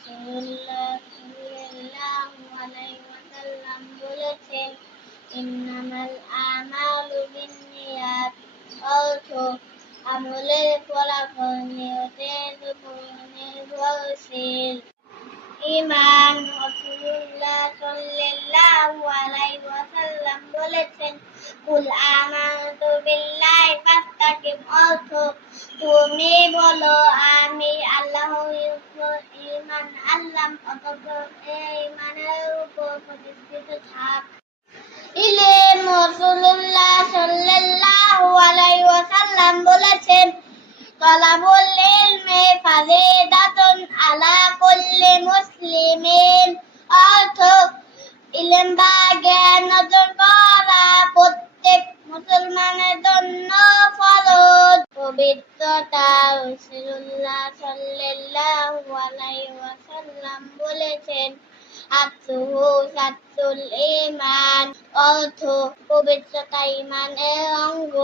রাসূলুল্লাহ সাল্লাল্লাহু আলাইহি ওয়াসাল্লাম বলেছেন, ইন্নামাল আমালু বিন্নিয়াত অর্থ আমলের ফলাফল নিয়তের উপর নির্ভরশীল। ঈমান রাসূলুল্লাহ সাল্লাল্লাহু আলাইহি ওয়াসাল্লাম বলেছেন, কুল আমানতু বিল্লাহি ফাস্তাকিম অর্থ তুমি বলো আমি আল্লাহর উপর ঈমান আনলাম অতঃপর এই ঈমানের উপর প্রতিষ্ঠিত থাক। ইলম রাসূলুল্লাহ সাল্লাল্লাহু আলাইহি ওয়াসাল্লাম বলেছেন, তালাবুল ইলমি ফারিদাতুন আলা কুল্লি মুসলিমিন অর্থ ইলম বা জ্ঞান অর্জন করা প্রত্যেক মুসলমানের জন্য ফরজ। পবিত্রতা রাসূলুল্লাহ সাল্লাল্লাহু আলাইহি ওয়াসাল্লাম বলেছেন, আফসুহু শাতরুল ঈমান অর্থ পবিত্রতা ঈমানের অঙ্গ।